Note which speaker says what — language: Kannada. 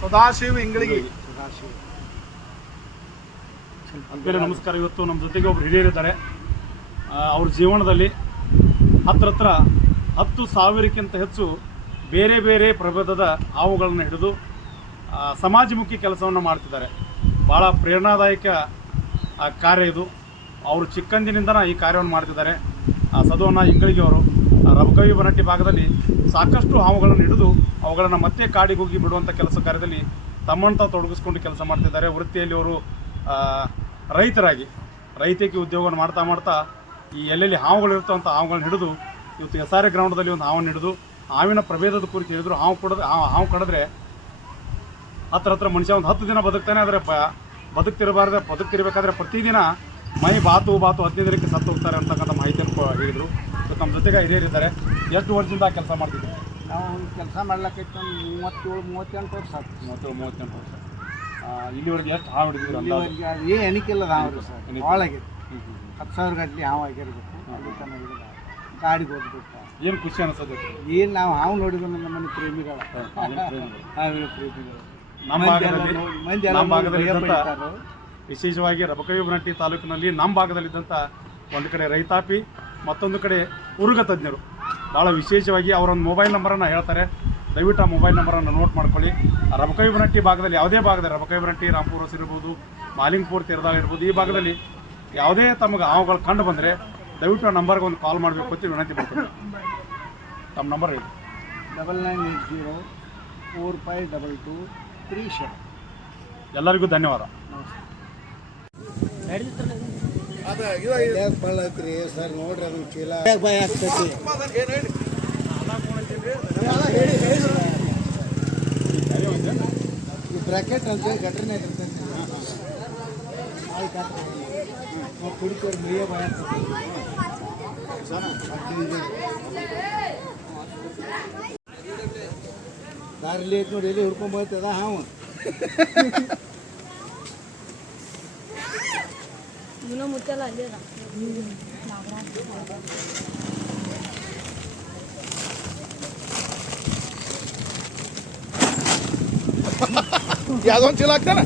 Speaker 1: ಸದಾಶಿವ
Speaker 2: ಇಂಗಳಿಗೆ
Speaker 1: ಸದಾಶಿವ
Speaker 3: ಬೇರೆ ನಮಸ್ಕಾರ. ಇವತ್ತು ನಮ್ಮ ಜೊತೆಗೆ ಒಬ್ರು ಹಿರಿಯರಿದ್ದಾರೆ ಅವ್ರ ಜೀವನದಲ್ಲಿ ಹತ್ರ ಹತ್ರ ಹತ್ತು ಸಾವಿರಕ್ಕಿಂತ ಹೆಚ್ಚು ಬೇರೆ ಬೇರೆ ಪ್ರಭೇದದ ಹಾವುಗಳನ್ನು ಹಿಡಿದು ಸಮಾಜಮುಖಿ ಕೆಲಸವನ್ನು ಮಾಡ್ತಿದ್ದಾರೆ. ಭಾಳ ಪ್ರೇರಣಾದಾಯಕ ಕಾರ್ಯ ಇದು. ಅವರು ಚಿಕ್ಕಂದಿನಿಂದನೇ ಈ ಕಾರ್ಯವನ್ನು ಮಾಡ್ತಿದ್ದಾರೆ. ಆ, ಸದುವನ್ನ ಇಂಗಳಿಗೆ ಅವರು ರಬಕವಿ ಬರಟ್ಟಿ ಭಾಗದಲ್ಲಿ ಸಾಕಷ್ಟು ಹಾವುಗಳನ್ನು ಹಿಡಿದು ಅವುಗಳನ್ನು ಮತ್ತೆ ಕಾಡಿಗೆ ಹೋಗಿ ಬಿಡುವಂಥ ಕೆಲಸ ಕಾರ್ಯದಲ್ಲಿ ತಮ್ಮಂತ ತೊಡಗಿಸಿಕೊಂಡು ಕೆಲಸ ಮಾಡ್ತಿದ್ದಾರೆ. ವೃತ್ತಿಯಲ್ಲಿ ಅವರು ರೈತರಾಗಿ, ರೈತಕಿ ಉದ್ಯೋಗವನ್ನು ಮಾಡ್ತಾ ಮಾಡ್ತಾ ಈ ಎಲ್ಲೆಲ್ಲಿ ಹಾವುಗಳು ಅಂತ ಹಾವುಗಳನ್ನ ಹಿಡಿದು ಇವತ್ತು ಎಸ್ ಆರ್ ಎ ಗ್ರೌಂಡಲ್ಲಿ ಒಂದು ಹಾವನ್ನು ಹಿಡಿದು ಹಾವಿನ ಪ್ರಭೇದದ ಕುರಿತು ಹೇಳಿದ್ರು. ಹಾವು ಕೊಡೋದು ಹಾವು ಕಡಿದ್ರೆ ಹತ್ರ ಹತ್ರ ಮನುಷ್ಯ ಒಂದು ಹತ್ತು ದಿನ ಬದುಕ್ತಾನೆ ಆದರೆ ಬ, ಬದುಕ್ತಿರಬಾರ್ದು, ಬದುಕ್ತಿರ್ಬೇಕಾದ್ರೆ ಪ್ರತಿದಿನ ಮೈ ಬಾತು ಬಾತು ಹದಿನೈದು ದಿನಕ್ಕೆ ಸತ್ತು ಹೋಗ್ತಾರೆ ಅಂತಕ್ಕಂಥ ಮಾಹಿತಿಯನ್ನು ಹೇಳಿದರು. ನಮ್ಮ ಜೊತೆಗೆ ಹಿರಿಯರಿದ್ದಾರೆ ಎಷ್ಟು ವರ್ಷದಿಂದ ಕೆಲಸ ಮಾಡ್ತಿದ್ರು
Speaker 1: ನಾವು ಕೆಲಸ ಮಾಡ್ಲಿಕ್ಕೆ ಮೂವತ್ತೇಳು ಮೂವತ್ತೆಂಟು ವರ್ಷ ಆಗ್ತದೆ
Speaker 3: ಮೂವತ್ತೇಳು ಮೂವತ್ತೆಂಟು ವರ್ಷ. ಆ, ಇಲ್ಲಿವರೆಗೆ ಎಷ್ಟು ಹಾವು
Speaker 1: ಅದು ಏನು ಎಣಿಕಿಲ್ಲ. ನಾವು ಸರ್
Speaker 3: ಹಾಳಾಗಿ
Speaker 1: ಹತ್ತು ಸಾವಿರ ಗಟ್ಟಲೆ ಹಾವು ಆಗಿರ್ಬೇಕು. ಅಲ್ಲಿ ಚೆನ್ನಾಗಿ ಗಾಡಿಗೆ ಹೋಗ್ಬಿಟ್ಟು
Speaker 3: ಹ್ಮ್. ಏನು ಖುಷಿ ಅನಿಸ್ತದೆ
Speaker 1: ಏನು ನಾವು ಹಾವು ನೋಡಿದ್ರೆ ನಮ್ಮ ಮನೆ ಪ್ರೇಮಿಗಳ.
Speaker 3: ಹಾವಿನ ಪ್ರೇಮಿಗಳು. ನಮ್ಮ ಭಾಗದಲ್ಲಿ ನಮ್ಮ ಭಾಗದಲ್ಲಿ ವಿಶೇಷವಾಗಿ ರಬಕವಿ ತಾಲೂಕಿನಲ್ಲಿ ನಮ್ಮ ಭಾಗದಲ್ಲಿದ್ದಂಥ ಒಂದು ಕಡೆ ರೈತಾಪಿ ಮತ್ತೊಂದು ಕಡೆ ಉರುಗ ತಜ್ಞರು. ಭಾಳ ವಿಶೇಷವಾಗಿ ಅವರೊಂದು ಮೊಬೈಲ್ ನಂಬರನ್ನು ಹೇಳ್ತಾರೆ. ದಯವಿಟ್ಟು ಆ ಮೊಬೈಲ್ ನಂಬರನ್ನು ನೋಟ್ ಮಾಡ್ಕೊಳ್ಳಿ. ರಬಕೈಬನಟ್ಟಿ ಭಾಗದಲ್ಲಿ ಯಾವುದೇ ಭಾಗದಲ್ಲಿ ರಬಕೈಬನಟ್ಟಿ ರಾಂಪುರ ಹೊಸ ಇರ್ಬೋದು ಮಾಲಿಂಗ್ಪುರ್ ತೀರ್ದಾಳ ಇರ್ಬೋದು ಈ ಭಾಗದಲ್ಲಿ ಯಾವುದೇ ತಮಗೆ ಹಾವುಗಳು ಕಂಡು ಬಂದರೆ ದಯವಿಟ್ಟು ಆ ನಂಬರ್ಗೆ ಒಂದು ಕಾಲ್ ಮಾಡಬೇಕು ಅಂತ ವಿನಂತಿ ಮಾಡ್ತೀನಿ ತಮ್ಮ ನಂಬರ್ ಹೇಳಿ.
Speaker 1: Double nine eight zero four five double two three seven
Speaker 3: ಎಲ್ಲರಿಗೂ ಧನ್ಯವಾದ.
Speaker 1: ಯಾಕೆ ಬಳ್ಳ ಐತ್ರಿ ಸರ್ ನೋಡ್ರಿ ಅದನ್ನ ಚೀಲ ಭಯ ಆಗ್ತೈತಿ ಈ ಬ್ರಾಕೆಟ್ ಅಂತ ಗಟ್ರನೇ ಇರ್ತೈತಿ ಆಯ್ತು ನಾವು ಕುಡಿತೇವೆ ಮೇಯ ಭಯ ಆಗ್ತೈತಿ ದಾರಿಲಿ ಐತಿ ನೋಡಿ ಎಲ್ಲಿ ಹುಡ್ಕೊಂಡ್ ಬರ್ತದ ಹಾವು
Speaker 4: Una mucha la
Speaker 2: llega. La verdad.
Speaker 1: ¿Ya la.